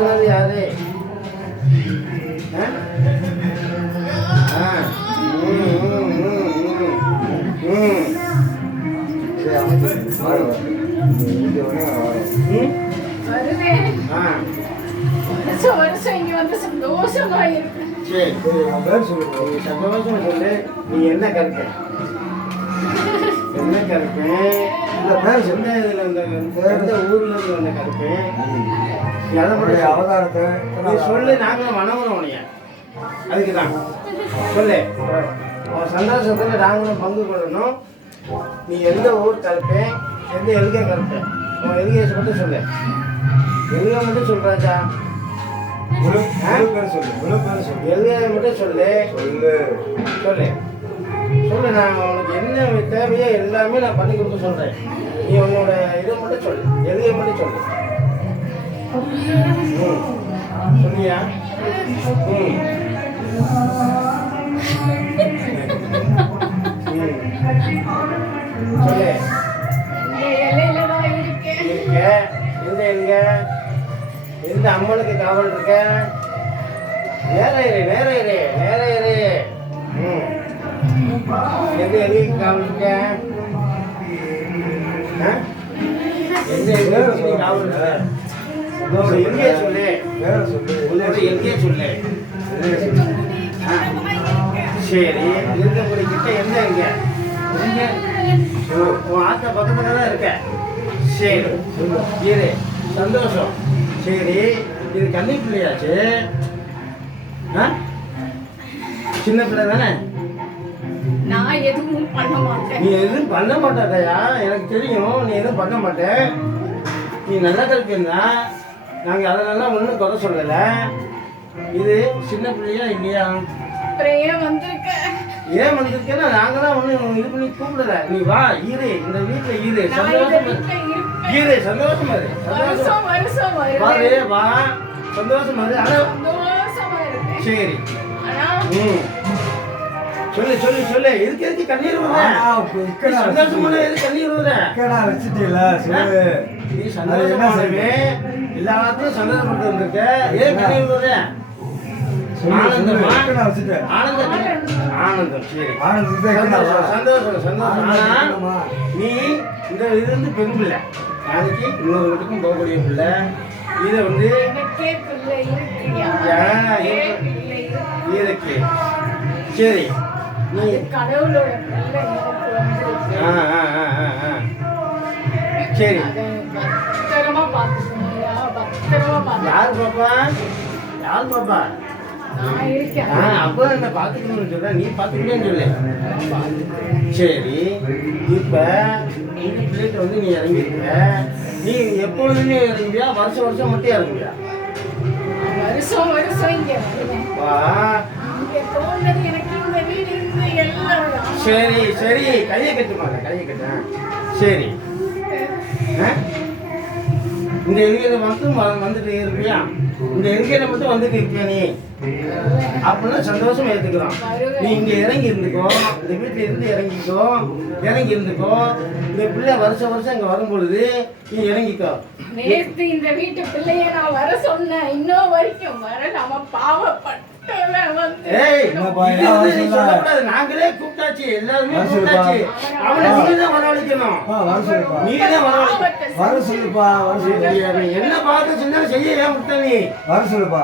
யாரு? வருஷம் இங்க வந்து சந்தோஷமா இருக்கு. சரி சந்தோஷமா சொல்லு. நீ என்ன கருத்து? என்ன கருத்து? எந்த இதுல எந்த ஊர்ல இருந்து வந்த கருத்து? அவதாரத்தை நீ சொல்லு. நாங்களும் மனவரும் உனைய அதுக்குதான் சொல்லு. அவன் சந்தோஷத்துல நாங்களும் பங்கு கொள்ளணும். நீ எந்த ஊர் கருப்பு, எந்த எல்கை கருப்பு? உன் எல்கையை மட்டும் சொல்லு. எல்கை மட்டும் சொல்றாச்சா? எல்கையை மட்டும் சொல்லு. சொல்லு சொல்லு. நான் உனக்கு என்ன தேவையோ எல்லாமே நான் பண்ணி கொடுக்க சொல்றேன். நீ உன்னோட இதை மட்டும் சொல்லு. எல்கையை மட்டும் சொல்லு. சொல்லியா? சொல்லு. எந்த எங்க எந்த அம்மனுக்கு காவல் இருக்க? நேர இரு நேர இரு நேர இரு. எந்த எல்கைக்கு காவல் இருக்க? எந்த எல்கைக்கு காவல் இருக்க? எங்கே சொல்லு. உன்னோட எங்கே சொல்லு. சரி இருக்கக்கூடிய கிட்ட எந்த எங்க எங்க? உன் ஆத்த பக்கத்துல தான் இருக்க. சரி இரு. சந்தோஷம். சரி இது கன்னி பிள்ளையாச்சு. சின்ன பிள்ளை தானே? நான் எதுவும் பண்ண மாட்டேன். நீ எதுவும் பண்ண மாட்டாதையா? எனக்கு தெரியும் நீ எதுவும் பண்ண மாட்டேன். நீ நல்லா இருக்குன்னா நாங்கள் அதெல்லாம் ஒன்றும் குறை சொல்லலை. இது சின்ன பிள்ளையா இல்லையா? ஏன் வந்திருக்கேன்னா நாங்கள் தான் ஒன்றும் இது பண்ணி கூப்பிடல. நீ வா இரு. இந்த வீட்டில் இரு. சந்தோஷமா இரு. சந்தோஷமா இரு. வாரு வா. சந்தோஷமா இரு. சரி சொல்லு சொல்லு சொல்லு. எதுக்கு எதுக்கு கண்ணீர் வருது? சந்தோஷமான எதுக்கு கண்ணீர் வருது? வச்சுட்டீங்களா? சொல்லு. நீ சந்தோஷமானவே எல்லாத்தையும் சந்தோஷப்பட்டு வந்திருக்க. ஏன் கண்ணீர் வருது? ஆனந்தமா? ஆனந்தம். சரி சந்தோஷம் சந்தோஷம். ஆனா நீ இந்த இது வந்து பெண் பிள்ளை. நாளைக்கு இன்னொரு வீட்டுக்கும் போகக்கூடிய பிள்ளை. இதை வந்து இருக்கு. சரி நீ கடவுளோட சரி பத்திரமா பாத்துக்கோங்க. யார் பாப்பா? யார் பாப்பா? அப்போ என்ன பார்த்துக்கணும்னு சொல்ற. நீ பார்த்துக்கணும்னு சொல்லு. சரி இப்போ இந்த பிள்ளைகிட்ட வந்து நீ இறங்கிருக்க. நீ எப்பொழுதுமே இறங்குவியா? வருஷம் வருஷம் மட்டும் இறங்குவியா? வருஷம் வருஷம் இங்க வா. எனக்கு இந்த வீடு இந்த எல்லாம். சரி சரி கையை கட்டுமாங்க. கையை கட்ட. சரி இந்த எல்கையில மட்டும் வந்துட்டு இருப்பியா? இந்த எல்கையில மட்டும் வந்துட்டு இருப்பியா நீ? அப்படின்னா சந்தோஷமா ஏற்றுக்கிறோம். நீ இங்க இறங்கி இருந்துக்கோ. இந்த வீட்டுல இருந்து இறங்கிக்கோ. இறங்கி இருந்துக்கோ. இந்த பிள்ளை வருஷம் வருஷம் இங்க வரும் பொழுது நீ இறங்கிக்கோ. நேற்று இந்த வீட்டு பிள்ளைய நான் வர சொன்னேன். இன்னும் வரைக்கும் வர. நம்ம பாவப்பட்ட நாங்களே கூப்பிட்டாச்சு. எல்லாருமே கூப்பிட்டாச்சு. அவனை நீதான் வரவழைக்கணும். நீதான் வரவழைக்க. என்ன பார்க்க சொன்னாலும் செய்ய ஏன் முட்டை நீ? வர சொல்லுப்பா.